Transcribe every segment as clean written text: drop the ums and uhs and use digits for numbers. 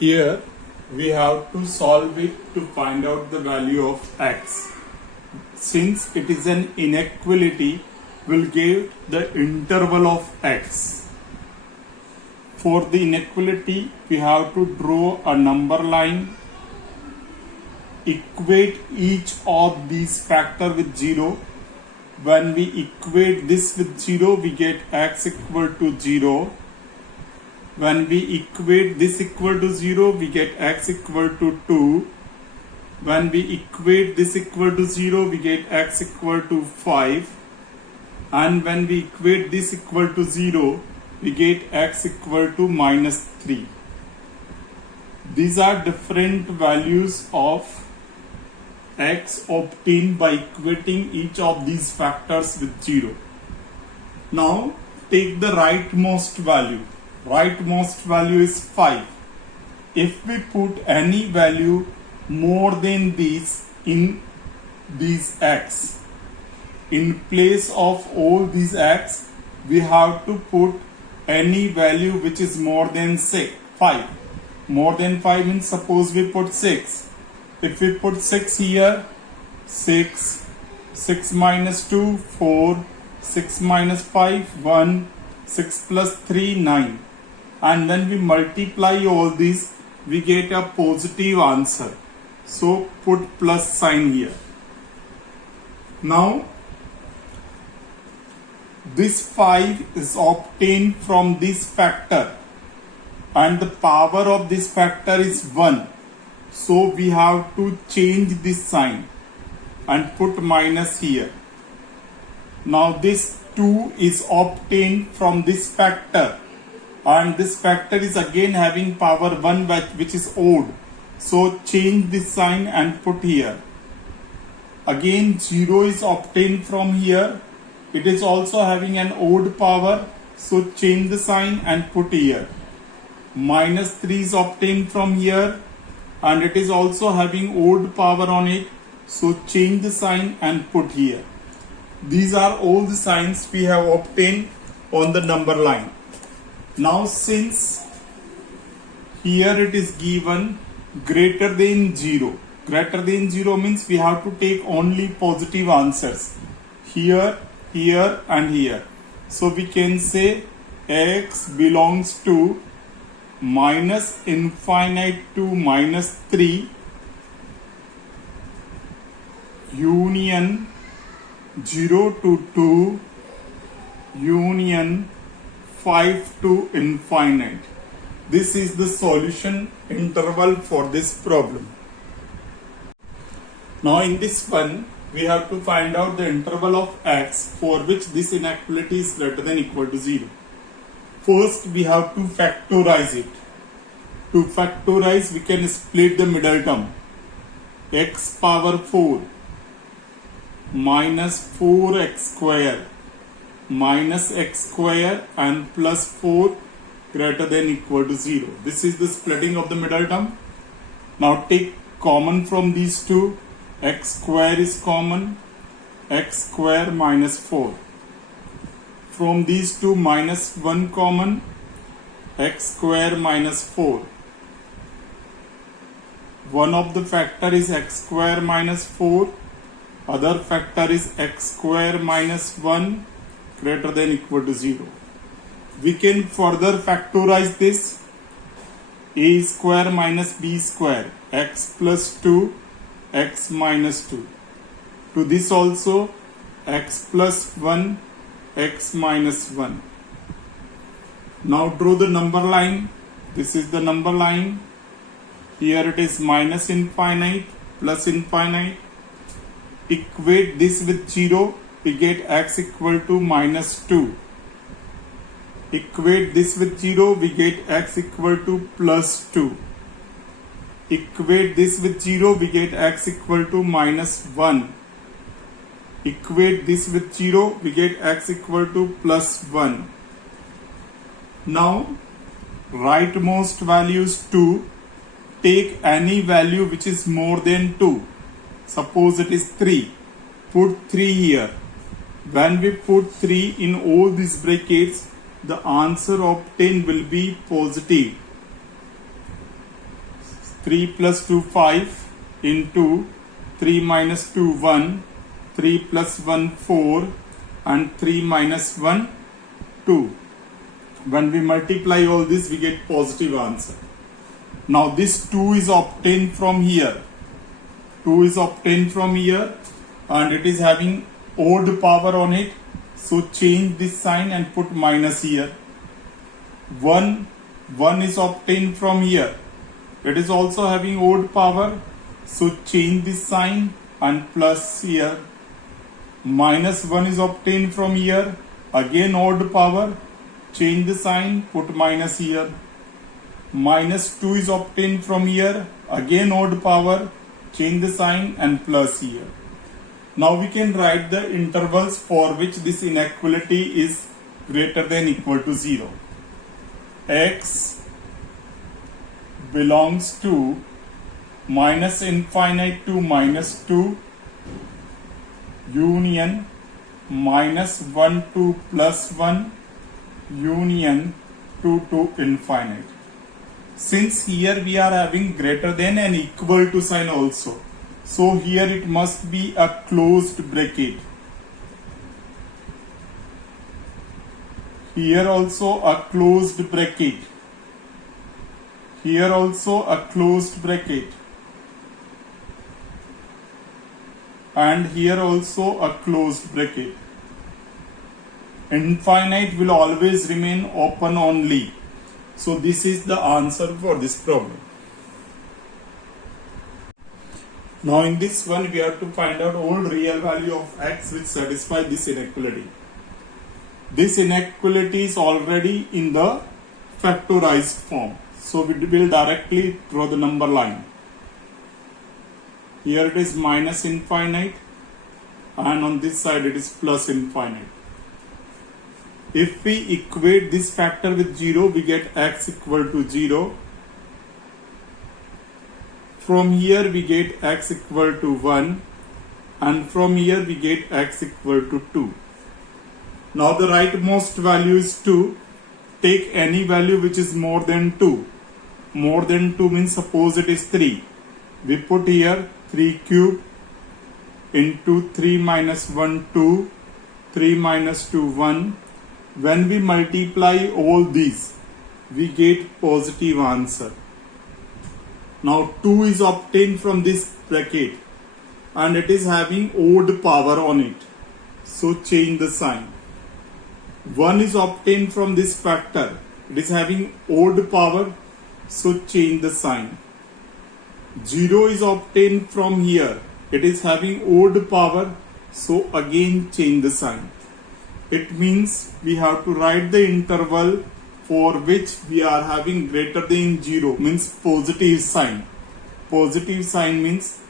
Here we have to solve it to find out the value of x. Since it is an inequality, we'll give the interval of x. For the inequality, we have to draw a number line, equate each of these factor with 0. When we equate this with 0, we get x equal to 0. When we equate this equal to 0, we get x equal to 2. When we equate this equal to 0, we get x equal to 5. And when we equate this equal to 0, we get x equal to minus 3. These are different values of x obtained by equating each of these factors with 0. Now take the rightmost value. Rightmost value is 5. If we put any value more than these in these x, in place of all these x, we have to put any value which is more than 5. More than 5 means suppose we put 6. If we put 6 here, 6, 6 minus 2, 4, 6 minus 5, 1, 6 plus 3, 9. And when we multiply all these, we get a positive answer. So put plus sign here. Now, this 5 is obtained from this factor and the power of this factor is 1. So we have to change this sign and put minus here. Now this 2 is obtained from this factor and this factor is again having power 1 which is odd. So change this sign and put here. Again 0 is obtained from here. It is also having an odd power. So change the sign and put here. Minus 3 is obtained from here and it is also having odd power on it. So change the sign and put here. These are all the signs we have obtained on the number line. Now since here it is given greater than 0. Greater than 0 means we have to take only positive answers. Here, here and here. So we can say x belongs to minus infinite to minus 3 union 0 to 2 union 5 to infinite. This is the solution interval for this problem. Now in this one, we have to find out the interval of x for which this inequality is greater than or equal to 0. First, we have to factorize it. To factorize, we can split the middle term. X power 4 minus 4x square minus x square and plus 4 greater than or equal to 0. This is the splitting of the middle term. Now take common from these two. X square is common. X square minus 4. From these two minus 1 common. X square minus 4. One of the factor is x square minus 4. Other factor is x square minus 1 greater than or equal to 0. We can further factorize this. A square minus b square, x plus 2, x minus 2. To this also, x plus 1, x minus 1. Now draw the number line. This is the number line. Here it is minus infinite, plus infinite. Equate this with 0, we get x equal to minus 2. Equate this with 0, we get x equal to plus 2. Equate this with 0, we get x equal to minus 1. Equate this with 0, we get x equal to plus 1. Now, rightmost value is 2. Take any value which is more than 2. Suppose it is 3. Put 3 here. When we put 3 in all these brackets, the answer obtained will be positive. 3 plus 2 5 into 3 minus 2 1, 3 plus 1 4 and 3 minus 1 2. When we multiply all this, we get positive answer. Now this 2 is obtained from here. 2 is obtained from here and it is having odd power on it. So change this sign and put minus here. 1 is obtained from here. It is also having odd power. So change this sign and plus here. Minus 1 is obtained from here. Again odd power. Change the sign, put minus here. Minus 2 is obtained from here. Again odd power. Change the sign and plus here. Now we can write the intervals for which this inequality is greater than equal to 0. X belongs to minus infinite to minus 2 union minus 1 to plus 1 union 2 to infinite. Since here we are having greater than and equal to sign also, so here it must be a closed bracket. Here also a closed bracket. Here also a closed bracket. And here also a closed bracket. Infinite will always remain open only. So this is the answer for this problem. Now in this one we have to find out all real value of x which satisfy this inequality. This inequality is already in the factorized form. So we will directly draw the number line. Here it is minus infinite and on this side it is plus infinite. If we equate this factor with 0, we get x equal to 0. From here we get x equal to 1 and from here we get x equal to 2. Now the rightmost value is 2. Take any value which is more than 2. More than 2 means suppose it is 3. We put here 3 cube into 3 minus 1 2, 3 minus 2 1. When we multiply all these, we get positive answer. Now 2 is obtained from this bracket and it is having odd power on it. So change the sign. 1 is obtained from this factor. It is having odd power. So change the sign. 0 is obtained from here. It is having odd power. So again change the sign. It means we have to write the interval for which we are having greater than 0, means positive sign. Positive sign means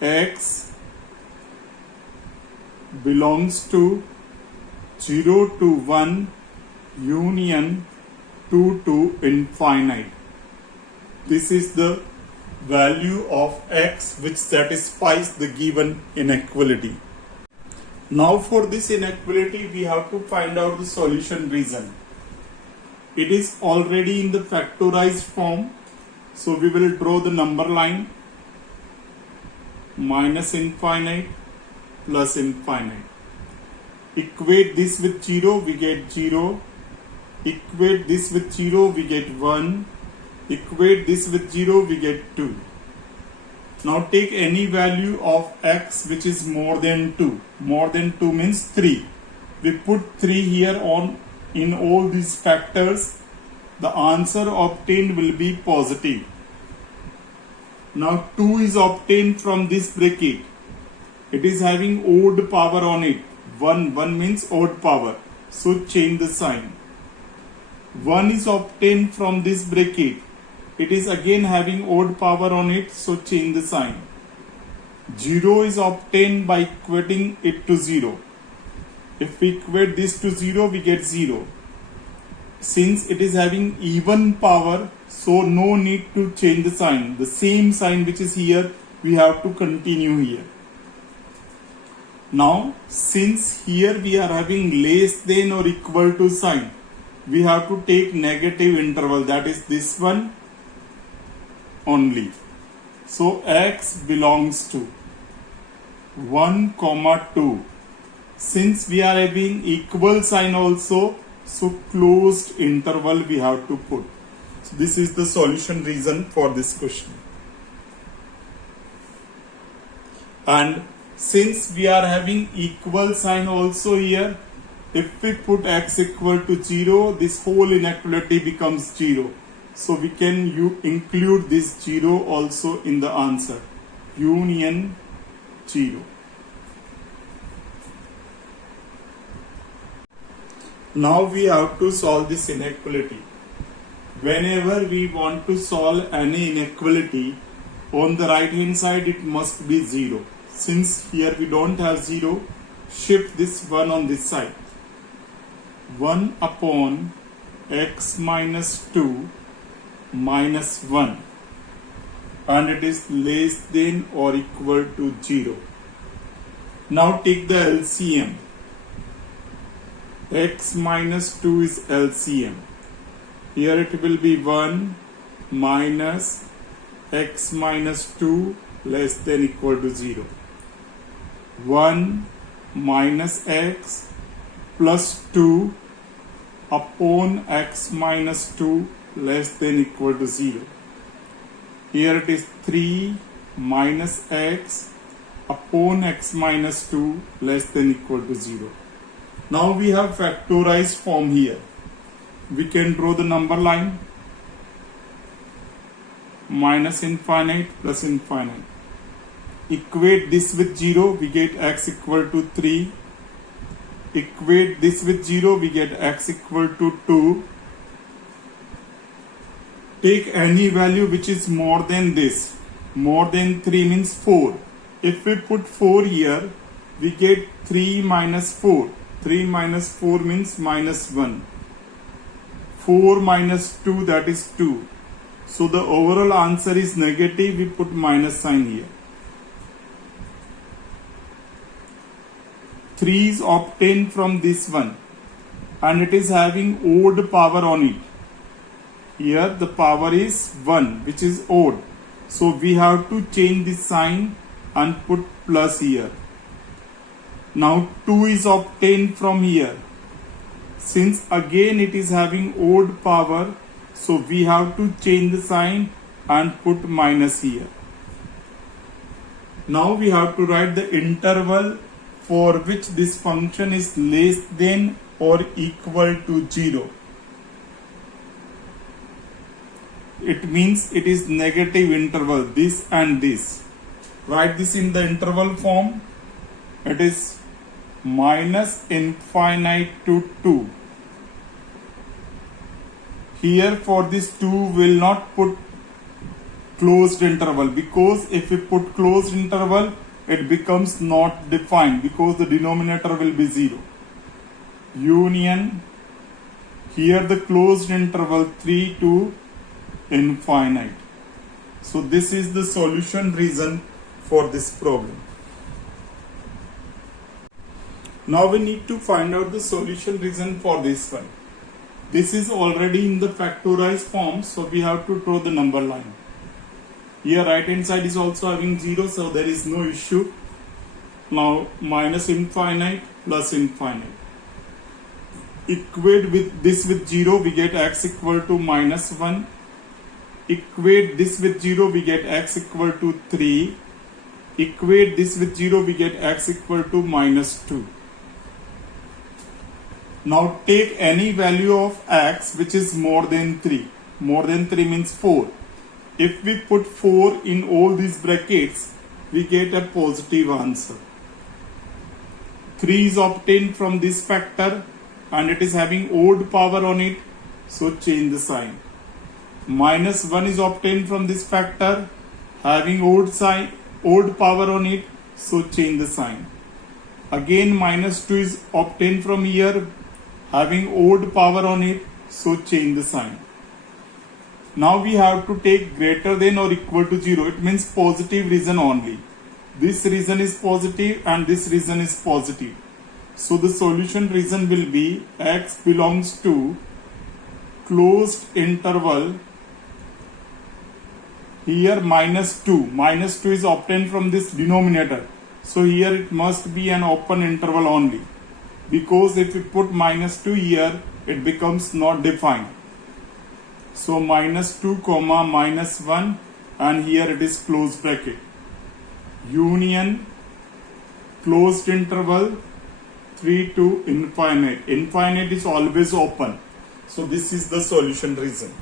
x belongs to 0 to 1 union 2 to infinite. This is the value of x which satisfies the given inequality. Now for this inequality we have to find out the solution reason. It is already in the factorized form, so we will draw the number line minus infinite plus infinite. Equate this with 0, we get 0. Equate this with 0, we get 1. Equate this with 0, we get 2. Now take any value of x which is more than 2. More than 2 means 3. We put 3 here on in all these factors. The answer obtained will be positive. Now 2 is obtained from this bracket. It is having odd power on it. 1 means odd power. So change the sign. 1 is obtained from this bracket. It is again having odd power on it, so change the sign. 0 is obtained by equating it to 0. If we equate this to 0, we get 0. Since it is having even power, so no need to change the sign. The same sign which is here, we have to continue here. Now, since here we are having less than or equal to sign, we have to take negative interval, that is this one only. So x belongs to 1 comma 2. Since we are having equal sign also, so closed interval we have to put. So this is the solution reason for this question. And since we are having equal sign also here, if we put x equal to 0, this whole inequality becomes 0. So we can include this 0 also in the answer. Union 0. Now we have to solve this inequality. Whenever we want to solve any inequality, on the right hand side it must be 0. Since here we don't have 0, shift this 1 on this side. 1 upon x minus 2 minus 1, and it is less than or equal to 0. Now take the LCM. X minus 2 is LCM. Here it will be 1 minus x minus 2 less than equal to 0. 1 minus x plus 2 upon x minus 2 less than equal to 0. Here it is 3 minus x upon x minus 2 less than equal to 0. Now we have factorized form here. We can draw the number line. Minus infinite plus infinite. Equate this with 0, we get x equal to 3. Equate this with 0, we get x equal to 2. Take any value which is more than this. More than 3 means 4. If we put 4 here, we get 3 minus 4. 3 minus 4 means minus 1. 4 minus 2, that is 2. So the overall answer is negative, we put minus sign here. 3 is obtained from this one, and it is having odd power on it. Here the power is 1, which is odd. So we have to change this sign and put plus here. Now 2 is obtained from here. Since again it is having odd power, so we have to change the sign and put minus here. Now we have to write the interval for which this function is less than or equal to 0. It means it is negative interval, this and this. Write this in the interval form. It is minus infinite to 2. Here for this 2 will not put closed interval, because if we put closed interval it becomes not defined, because the denominator will be 0. Union, here the closed interval 3 to infinite. So this is the solution reason for this problem. Now we need to find out the solution reason for this one. This is already in the factorized form, so we have to draw the number line. Here right hand side is also having 0, so there is no issue. Now minus infinite plus infinite. Equate with this with 0, we get x equal to minus 1. Equate this with 0, we get x equal to 3. Equate this with 0, we get x equal to minus 2. Now take any value of x which is more than 3. More than 3 means 4. If we put 4 in all these brackets, we get a positive answer. 3 is obtained from this factor and it is having odd power on it, so change the sign. Minus 1 is obtained from this factor having odd power on it, so change the sign. Again minus 2 is obtained from here having odd power on it, so change the sign. Now we have to take greater than or equal to 0. It means positive reason only. This reason is positive and this reason is positive. So the solution reason will be x belongs to closed interval here minus 2 is obtained from this denominator, so here it must be an open interval only, because if we put minus 2 here it becomes not defined. So minus 2 comma minus 1, and here it is closed bracket, union closed interval 3 to infinite. Infinite is always open. So this is the solution reason.